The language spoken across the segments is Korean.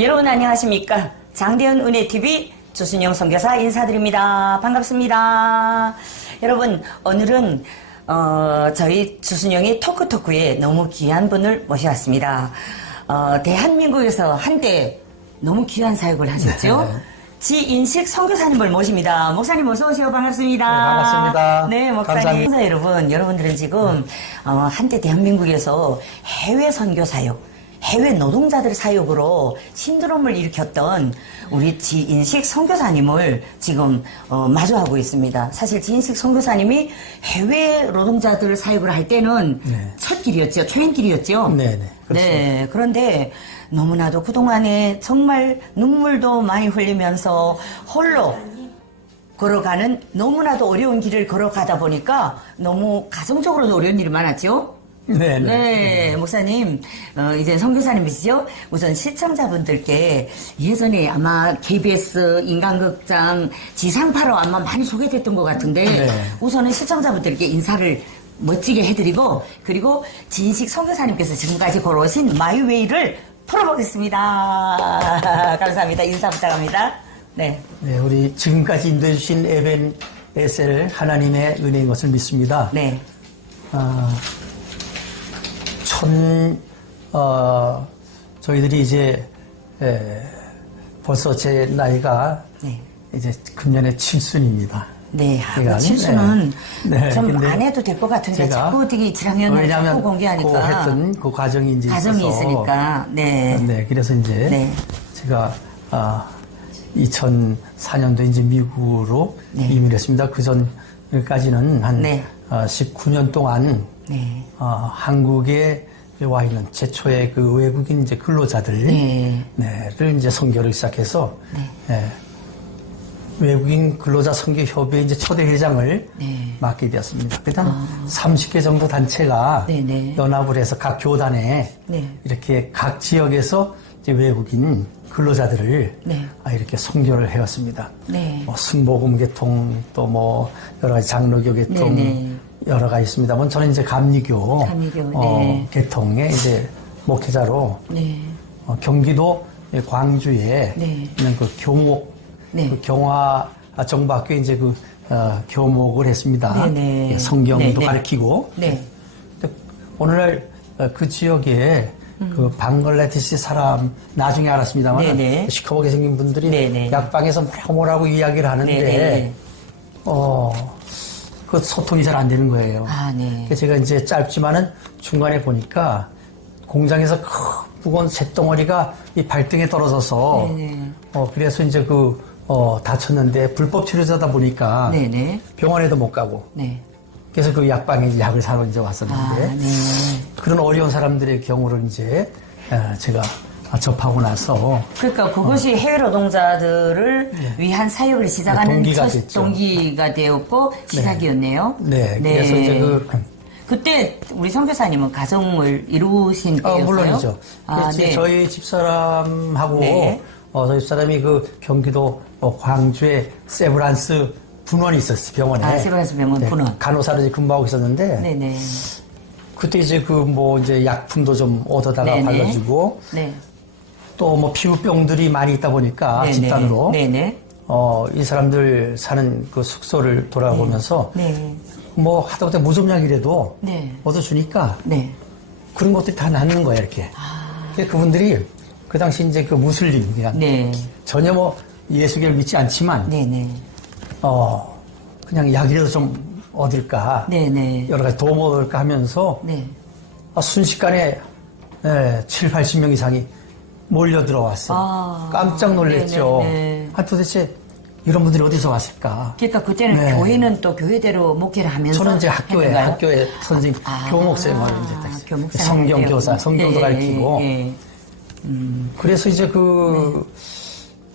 여러분 안녕하십니까? 장대현 은혜TV 주순영 선교사 인사드립니다. 반갑습니다. 여러분 오늘은 저희 주순영이 토크에 너무 귀한 분을 모셔왔습니다. 대한민국에서 한때 너무 귀한 사역을 하셨죠? 네. 지인식 선교사님을 모십니다. 목사님 어서 오세요. 반갑습니다. 네, 반갑습니다. 네, 목사님. 감사합니다. 여러분, 여러분들은 지금 한때 대한민국에서 해외 선교 사역, 해외 노동자들 사역으로 신드롬을 일으켰던 우리 지인식 선교사님을 지금 마주하고 있습니다. 사실 지인식 선교사님이 해외 노동자들 사역을 할 때는 네. 첫 길이었죠. 초행길이었죠. 네네. 네, 그런데 너무나도 그동안에 정말 눈물도 많이 흘리면서 홀로 걸어가는 너무나도 어려운 길을 걸어가다 보니까 너무 가정적으로도 어려운 일이 많았죠. 네네. 네, 목사님, 이제 선교사님이시죠? 우선 시청자분들께 예전에 아마 KBS 인간극장 지상파로 아마 많이 소개됐던 것 같은데, 네. 우선은 시청자분들께 인사를 멋지게 해드리고, 그리고 진식 선교사님께서 지금까지 걸어오신 마이웨이를 풀어보겠습니다. 감사합니다. 인사 부탁합니다. 네. 네, 우리 지금까지 인도해주신 에벤에셀 하나님의 은혜인 것을 믿습니다. 네. 저희들이 이제, 벌써 제 나이가 네. 이제 금년에 7순입니다. 네, 제가, 칠수는 네, 좀 근데 안 해도 될 것 같은데 제가 자꾸 되게 1학년을 왜냐하면 자꾸 공개하니까 그 했던 그 과정이 이제 가정이 있어서 있으니까 네. 네, 그래서 이제 네. 제가 2004년도 이제 미국으로 네. 이민했습니다. 그 전까지는 한 네. 19년 동안 네. 한국에 와 있는 최초의 그 외국인 이제 근로자들 네. 를 이제 선교를 시작해서 예, 외국인 근로자 선교 협회 이제 초대 회장을 네. 맡게 되었습니다. 그다음 30개 정도 단체가 네네. 연합을 해서 각 교단에 네. 이렇게 각 지역에서 이제 외국인 근로자들을 네. 이렇게 선교를 해왔습니다. 네. 뭐 승복음 계통 또 뭐 여러 가지 장로교 계통 네네. 여러 가지 있습니다만 저는 이제 감리교, 네. 계통의 이제 목회자로 네. 경기도 광주에 네. 있는 그 교목 네. 그 경화 정보학교에 이제 그 교목을 했습니다. 네네. 예, 성경도 네네. 가르치고. 네. 근데 오늘날 그 지역에 그 방글라데시 사람 나중에 알았습니다만 네네. 시커멓게 생긴 분들이 네네. 약방에서 뭐라고 이야기를 하는데 네네. 그 소통이 잘 안 되는 거예요. 아, 네. 그래서 제가 이제 짧지만은 중간에 보니까 공장에서 큰 무거운 쇳덩어리가 이 발등에 떨어져서 네네. 그래서 이제 다쳤는데 불법 치료자다 보니까 네네. 병원에도 못 가고 네. 그래서 그 약방에 약을 사러 이제 왔었는데 아, 네. 그런 어려운 사람들의 경우를 이제 제가 접하고 나서 그러니까 그것이 해외 노동자들을 위한 사역을 시작하는 동기가 첫 됐죠. 동기가 되었고 시작이었네요. 네, 그래서 이제 그때 우리 선교사님은 가정을 이루신 때였어요? 물론이죠. 아, 네. 저희 집사람하고 네. 저희 집사람이 그 경기도 광주에 세브란스 분원이 있었어요, 병원에. 아, 세브란스 병원 분원. 간호사로 이제 근무하고 있었는데 네네. 그때 이제 이제 약품도 좀 얻어다가 네네. 발라주고 네. 또 뭐 피부병들이 많이 있다 보니까 네네. 집단으로 네네. 이 사람들 사는 그 숙소를 돌아보면서 네. 뭐 하다못해 무좀약이라도 네. 얻어주니까 네. 그런 것들이 다 낫는 거야 이렇게. 그래서 그분들이 그 당시 이제 그 무슬림 그냥 네. 전혀 뭐 예수교를 믿지 않지만 네네. 그냥 약이라도 좀 얻을까 네네. 여러 가지 도움 얻을까 하면서 네. 순식간에 7, 80명 이상이 몰려 들어왔어요. 깜짝 놀랐죠. 네네네. 도대체 이런 분들이 어디서 왔을까? 그러니까 그때는 네. 교회는 또 교회대로 목회를 하면서 저는 이제 했는가요? 학교에 선생님, 교목쌤을 이제 딱 교목쌤 성경 하는데요. 교사, 성경도 네, 가르치고. 네. 그래서 이제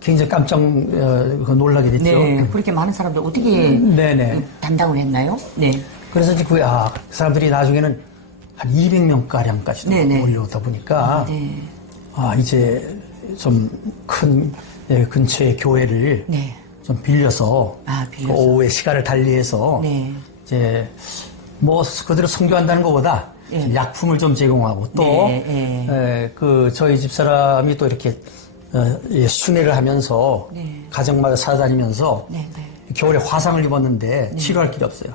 굉장히 깜짝 놀라게 됐죠. 네, 그렇게 많은 사람들 어떻게 네네. 담당을 했나요? 네. 그래서 이제 그 사람들이 나중에는 한 200명가량까지도 네네. 몰려오다 보니까 네. 이제 좀 큰 근처의 교회를 네. 좀 빌려서, 빌려서. 그 오후에 시간을 달리해서 네. 이제 뭐 그대로 선교한다는 것보다 네. 약품을 좀 제공하고 또 네, 네. 저희 집사람이 또 이렇게 예, 순회를 하면서 네. 가정마다 찾아다니면서 네, 네. 겨울에 화상을 입었는데 치료할 길이 없어요.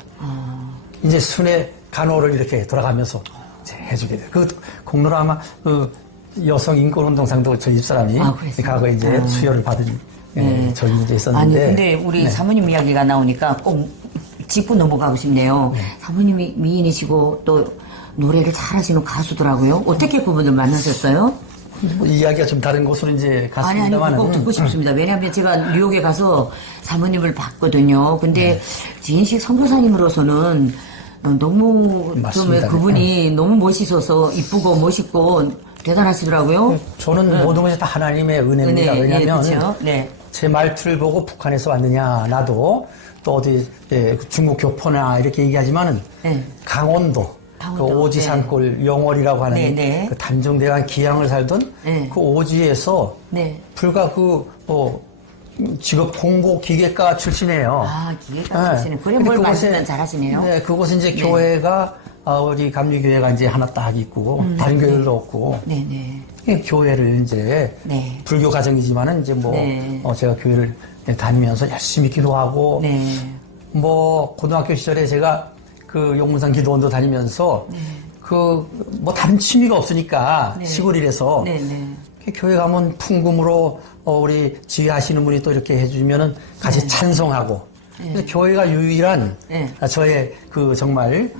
이제 순회 간호를 이렇게 돌아가면서 이제 해주게 돼요. 그 공로로 아마 그 여성 인권운동상도 저희 집사람이 그랬어요? 과거에 이제 수여를 받은 적이 이제 있었는데. 아니, 근데 우리 사모님 이야기가 나오니까 꼭 짚고 넘어가고 싶네요. 사모님이 미인이시고 또 노래를 잘하시는 가수더라고요. 어떻게 그분을 만나셨어요? 뭐 이야기가 좀 다른 곳으로 이제 아니, 갔습니다만. 꼭 듣고 싶습니다. 왜냐하면 제가 뉴욕에 가서 사모님을 봤거든요. 근데 지인식 선교사님으로서는 너무 좀 맞습니다. 그분이 너무 멋있어서 이쁘고 멋있고 대단하시더라고요. 저는 모든 것이 다 하나님의 은혜입니다. 왜냐하면 그렇죠. 네. 제 말투를 보고 북한에서 왔느냐, 나도 또 어디 중국 교포나 이렇게 얘기하지만은 네. 강원도 그 오지산골 영월이라고 하는 네, 네. 그 단종대왕 기양을 살던 네. 그 오지에서 네. 불과 직업 공고 기계과 출신이에요. 기계과 출신은 그래 뭘 말씀은 잘하시네요. 네, 그곳에 이제 교회가 우리 감리교회가 이제 하나 딱 있고 다른 교회도 없고. 네네. 교회를 이제 네. 불교 가정이지만은 이제 네. 제가 교회를 다니면서 열심히 기도하고 네. 고등학교 시절에 제가 그 용문산 기도원도 다니면서 다른 취미가 없으니까 네. 시골이라서 네네. 교회 가면 풍금으로 우리 지휘하시는 분이 또 이렇게 해주면은 같이 찬송하고 그래서 교회가 유일한 저의 그 정말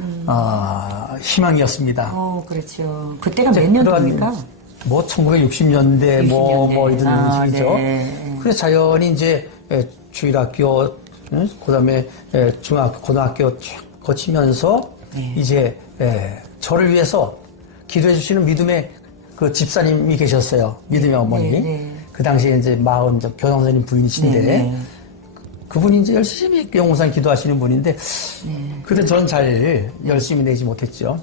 희망이었습니다. 그렇죠. 그때가 몇 년도입니까? 1960년대 이런 시기죠. 네. 그래서 자연히 이제 주일학교, 그다음에 중학교, 고등학교 쭉 거치면서 이제 저를 위해서 기도해 주시는 믿음의 그 집사님이 계셨어요. 믿음의 어머니. 그 당시에 이제 교장 선생님 부인이신데 그분이 이제 열심히 영호산 기도하시는 분인데 그때 저는 잘 열심히 내지 못했죠.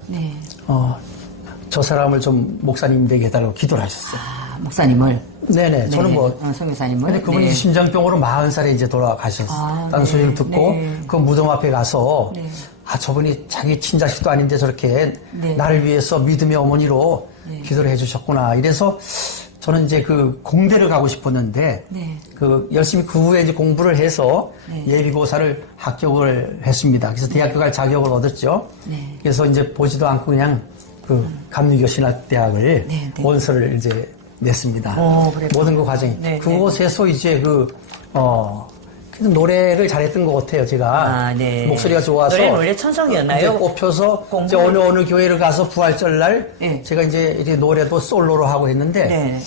저 사람을 좀 목사님 되게 해달라고 기도를 하셨어요. 목사님을? 네네. 저는 선교사님을? 근데 그분이 심장병으로 40살에 이제 돌아가셨다는 소리를 듣고 그 무덤 앞에 가서 저분이 자기 친자식도 아닌데 저렇게 나를 위해서 믿음의 어머니로 기도를 해주셨구나. 이래서 저는 이제 그 공대를 가고 싶었는데 열심히 그 후에 이제 공부를 해서 예비고사를 합격을 했습니다. 그래서 대학교 갈 자격을 얻었죠. 그래서 이제 보지도 않고 그냥 그 감리교 신학대학을 원서를 이제 냈습니다. 모든 그 과정이. 그곳에서 이제 그래서 노래를 잘했던 것 같아요, 제가. 목소리가 좋아서. 노래 천성이었나요? 이제 꼽혀서 이제 어느 교회를 가서 부활절날 제가 이제 이렇게 노래도 솔로로 하고 했는데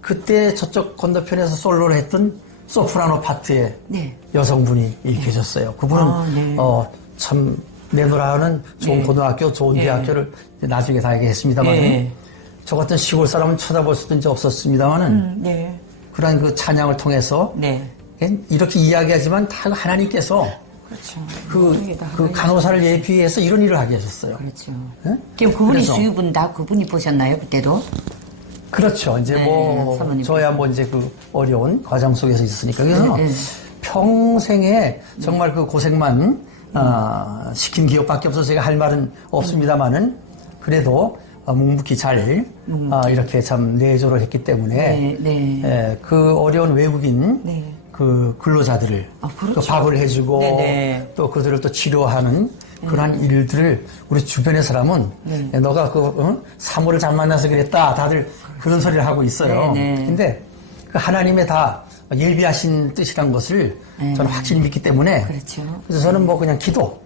그때 저쪽 건너편에서 솔로를 했던 소프라노 파트의 여성분이 계셨어요. 그분은 참 내노라하는 좋은 고등학교, 좋은 대학교를 나중에 다니게 했습니다만 저 같은 시골 사람은 쳐다볼 수도 이제 없었습니다만은 그런 그 찬양을 통해서 이렇게 이야기하지만 다 하나님께서 그 간호사를 예비해서 이런 일을 하게 하셨어요. 그렇죠. 지금 그분이 수유분 다 그분이 보셨나요 그때도? 그렇죠. 이제 저야 이제 그 어려운 과정 속에서 있으니까 그래서 평생에 정말 그 고생만 시킨 기억밖에 없어서 제가 할 말은 없습니다만은 그래도 묵묵히 잘 이렇게 참 내조를 했기 때문에 그 어려운 외국인 그 근로자들을 또 밥을 해주고 또 그들을 또 치료하는 그러한 일들을 우리 주변의 사람은 너가 사모를 잘 만나서 그랬다 다들 그런 소리를 하고 있어요. 근데 그 하나님의 다 예비하신 뜻이란 것을 저는 확실히 믿기 때문에 그래서 저는 그냥 기도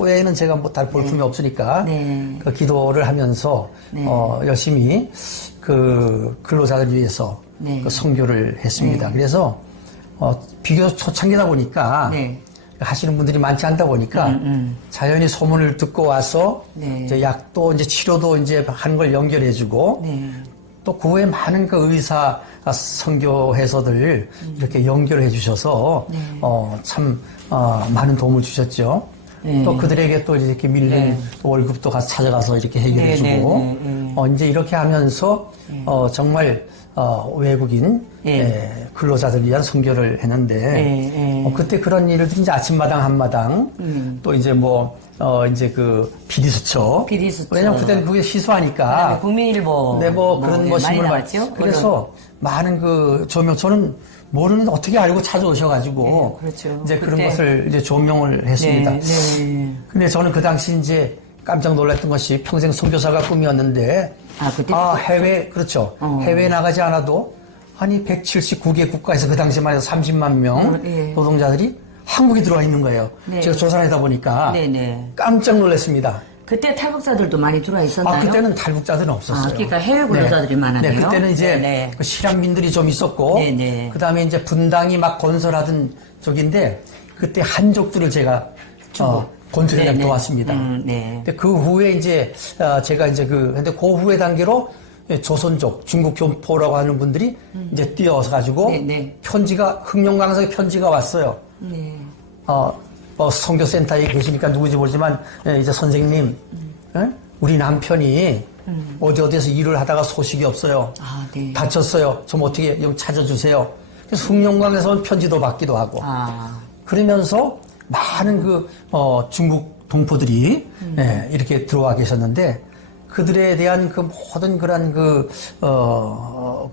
외에는 제가 다른 볼품이 없으니까 그 기도를 하면서 열심히 그 근로자들 위해서 그 선교를 했습니다. 그래서 비교적 초창기다 보니까 하시는 분들이 많지 않다 보니까 자연히 소문을 듣고 와서 이제 약도 이제 치료도 이제 하는 걸 연결해주고 또 그 후에 많은 그 의사 선교해서들 이렇게 연결해 주셔서 참 많은 도움을 주셨죠. 또 그들에게 또 이렇게 밀린 월급도 가서 찾아가서 이렇게 해결해주고 이제 이렇게 하면서 정말 외국인 근로자들 위한 선교를 했는데 그때 그런 일들이 이제 아침마당 한마당 또 이제 이제 그 비디수첩. 왜냐면 그때는 그게 시소하니까. 국민일보. 네, 그런 신문을 나왔죠. 그래서 많은 그 조명, 저는 모르는데 어떻게 알고 찾아오셔가지고. 그렇죠. 이제 그런 것을 이제 조명을 했습니다. 근데 저는 그 당시 이제 깜짝 놀랐던 것이 평생 선교사가 꿈이었는데. 그때? 해외, 그렇죠. 해외에 나가지 않아도 아니 179개 국가에서 그 당시만 해도 30만 명 노동자들이 한국에 들어와 있는 거예요. 제가 조사를 하다 보니까 깜짝 놀랐습니다. 그때 탈북자들도 많이 들어와 있었나요? 그때는 탈북자들은 없었어요. 그러니까 해외 근로자들이 많았네요. 네, 그때는 이제 그 실향민들이 좀 있었고, 그 다음에 이제 분당이 막 건설하던 쪽인데, 그때 한족들을 제가 건설에 도왔습니다. 근데 그 후에 이제 제가 이제 근데 그 후에 단계로 조선족, 중국 교포라고 하는 분들이 이제 뛰어서 가지고 편지가 흑룡강석에 편지가 왔어요. 선교센터에 계시니까 누구지 모르지만 이제 선생님, 우리 남편이 어디에서 일을 하다가 소식이 없어요. 다쳤어요. 좀 어떻게 좀 찾아주세요. 그래서 흑룡강에서 온 편지도 받기도 하고. 그러면서 많은 중국 동포들이 이렇게 들어와 계셨는데 그들에 대한 그 모든 그런 그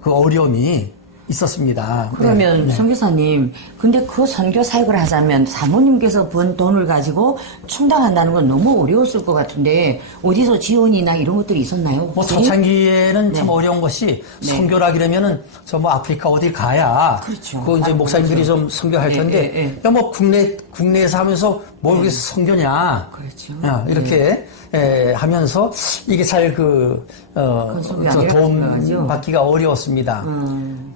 어려움이 있었습니다. 그러면 선교사님, 근데 그 선교 사역을 하자면 사모님께서 번 돈을 가지고 충당한다는 건 너무 어려웠을 것 같은데 어디서 지원이나 이런 것들이 있었나요? 초창기에는 참 어려운 것이 선교라 그러면은 아프리카 어디 가야 그렇죠. 그 이제 목사님들이 좀 선교할 텐데 야 국내에서 하면서 뭘 그래서 선교냐 그렇죠. 이렇게 하면서 이게 잘 도움 받기가 어려웠습니다.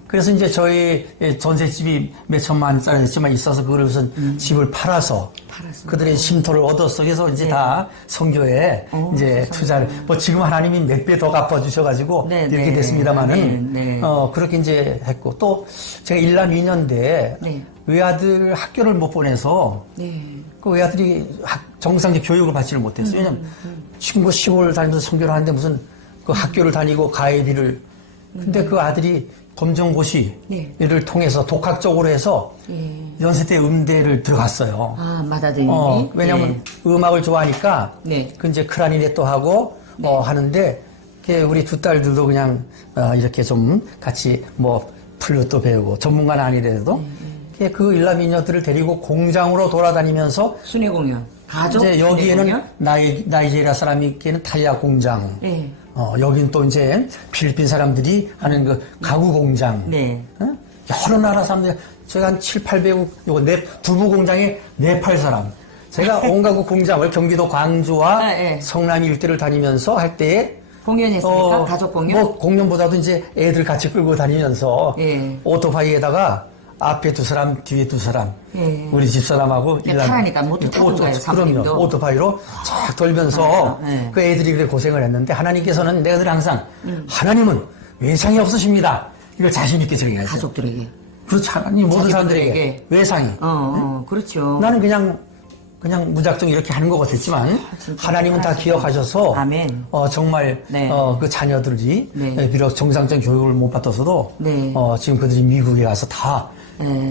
그래서 이제 저희 전셋집이 몇 천만 짜리였지만 있어서 그걸 우선 집을 팔아서 그들의 심토를 얻었어. 그래서 이제 다 선교에 이제 투자를 지금 하나님이 몇 배 더 갚아주셔가지고 이렇게 됐습니다만은 그렇게 이제 했고 또 제가 일남 2년대 외아들 학교를 못 보내서 그 외아들이 정상적 교육을 받지를 못했어요. 왜냐면 지금 시골 다니면서 선교를 하는데 무슨 그 학교를 다니고 가해비를 근데 그 아들이 검정고시를 통해서 독학적으로 해서 연세대 음대를 들어갔어요. 마다드님이? 왜냐면 음악을 좋아하니까 그 이제 클라리넷도 하고 하는데 우리 두 딸들도 그냥 이렇게 좀 같이 플룻도 배우고 전문가는 아니더라도 그 일남이녀들을 데리고 공장으로 돌아다니면서 순회 공연. 가족 이제 여기에는 나이지리아 사람이 있기에는 타이어 공장. 여긴 또 이제 필리핀 사람들이 하는 그 가구 공장. 여러 나라 사람들, 제가 한 7, 800국, 두부 공장에 네팔 사람. 제가 온 가구 공장을 경기도 광주와 성남 일대를 다니면서 할 때에 공연했습니까? 가족 공연? 공연보다도 이제 애들 같이 끌고 다니면서 오토바이에다가 앞에 두 사람, 뒤에 두 사람. 우리 집사람하고 타라니까 모두 타던 거예요, 그럼요. 오토바이로 쫙 돌면서 그 애들이 그래 고생을 했는데 하나님께서는 내가들 항상 하나님은 외상이 없으십니다. 이걸 자신있게 적용했어요. 가족들에게. 그렇죠. 하나님 모든 사람들에게 외상이. 그렇죠. 나는 그냥 무작정 이렇게 하는 것 같았지만 하나님은 다 기억하셔서 아멘. 정말 그 자녀들이 비록 정상적 교육을 못 받았어도 지금 그들이 미국에 가서 다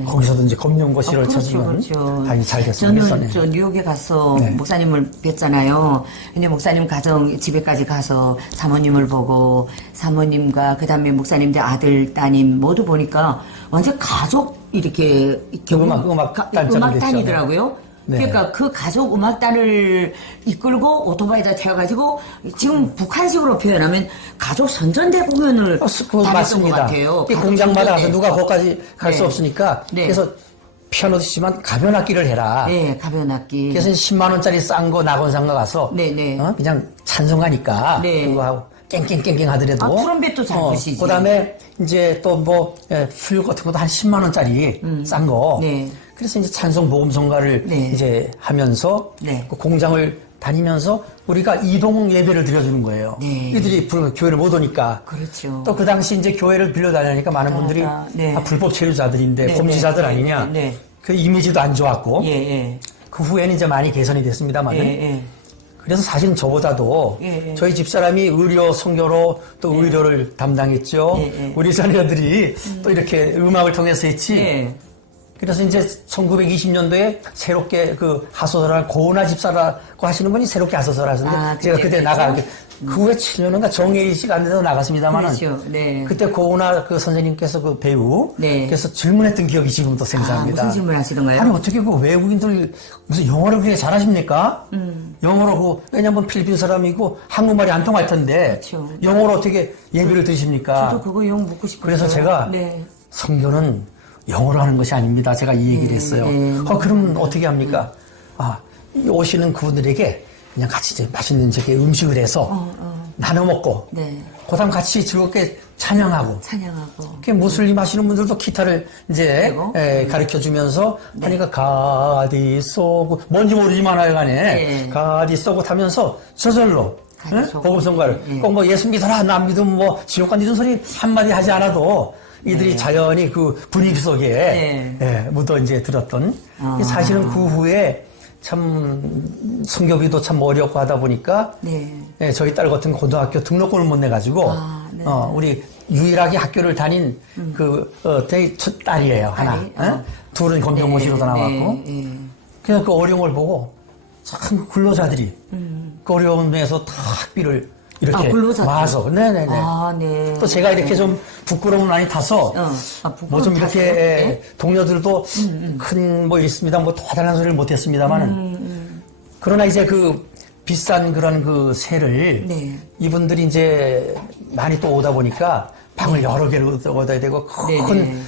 거기서도 이제 검정고시를 쳐주면 다행히 잘 됐습니다. 저는 저 뉴욕에 가서 목사님을 뵀잖아요. 근데 목사님 가정 집에까지 가서 사모님을 보고 사모님과 그다음에 목사님들 아들 따님 모두 보니까 완전 가족 이렇게 음악단이더라고요. 그러니까 그 가족 음악단을 이끌고 오토바이에다 태워가지고 지금 북한식으로 표현하면 가족 선전대 공연을 다녔던 것 같아요. 공장마다 가서 누가 거기까지 갈 수 없으니까 그래서 피아노도 치지만 가변 악기를 해라. 가변 악기. 그래서 10만 원짜리 싼 거 낙원상가 가서 그냥 찬송하니까 그거 하고 깽깽깽깽 하더라도 트럼펫도 잘 부시지. 그다음에 이제 또 플룻 같은 것도 한 10만 원짜리 싼 거. 그래서 이제 찬송 복음성가를 이제 하면서 그 공장을 다니면서 우리가 이동 예배를 드려주는 거예요. 이들이 교회를 못 오니까. 그렇죠. 또 그 당시 이제 교회를 빌려다니니까 많은 분들이 불법 체류자들인데 범죄자들 아니냐. 그 이미지도 안 좋았고. 그 후에는 이제 많이 개선이 됐습니다만은. 그래서 사실은 저보다도 예. 저희 집사람이 의료 선교로 또 의료를 담당했죠. 우리 자녀들이 또 이렇게 음악을 통해서 했지. 예. 그래서 이제 1920년도에 새롭게 그 하소설을 고은하 집사라고 하시는 분이 새롭게 하소설을 하셨는데 제가 그때 나가 그 후에 7년인가 정혜리 씨가 안 돼서 나갔습니다만은 그렇죠. 네. 그때 고은하 그 선생님께서 그 배우 네. 그래서 질문했던 기억이 지금도 생생합니다. 무슨 질문 하시던가요? 아니 어떻게 그 외국인들 무슨 영어를 그렇게 잘하십니까? 영어로 그 왜냐면 필리핀 사람이고 한국말이 안 통할 텐데 그렇죠. 영어로 어떻게 예배를 드십니까? 저도 그거 영 묻고 싶어요. 그래서 제가 성교는 영어로 하는 것이 아닙니다. 제가 이 얘기를 했어요. 그럼 어떻게 합니까? 오시는 그분들에게 그냥 같이 이제 맛있는 저기 음식을 해서 나눠 먹고, 그다음 같이 즐겁게 찬양하고. 그 무슬림 하시는 분들도 기타를 이제 가르쳐 주면서 하니까 가디 쏘고 뭔지 모르지만 하여간에 가디 쏘고 하면서 저절로 복음성가를 꼭 뭐 예수 믿어라 남 믿으면 뭐 지옥 간 이런 소리 한마디 하지 않아도 이들이 자연히 그 분위기 속에 묻어 이제 들었던 사실은 그 후에 참 성교비도 참 어렵고 하다 보니까 저희 딸 같은 고등학교 등록금을 못 내가지고 우리 유일하게 학교를 다닌 제 첫 딸이에요 하나. 둘은 검정고시로도 나왔고 그냥 그 어려움을 보고 참 근로자들이 그 어려움에서 다 학비를 이렇게 와서 또 제가 이렇게 좀 부끄러움을 많이 타서 뭐 좀 이렇게 동료들도 큰 뭐 있습니다 뭐 대단한 소리를 못했습니다만은 그러나 이제 그 비싼 그런 그 세를 이분들이 이제 많이 또 오다 보니까 방을 여러 개를 얻어야 되고 큰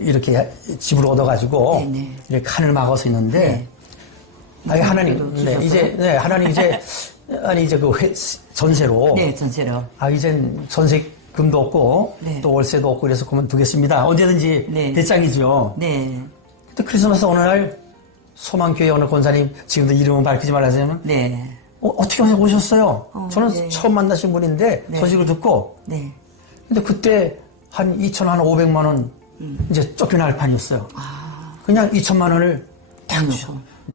이렇게 집을 얻어가지고 이렇게 칸을 막아서 있는데 하나님 하나님 이제 아니 이제 그 전세로 이젠 전세금도 없고 또 월세도 없고 그래서 그만두겠습니다. 언제든지 대장이죠. 또 크리스마스 어느 날 소망교회 어느 권사님 지금도 이름은 밝히지 말라서는 어떻게 오셨어요? 저는 처음 만나신 분인데 소식을 듣고 근데 그때 한 2,500만 원 이제 쫓겨날 판이었어요. 그냥 2천만 원을 딱 줘.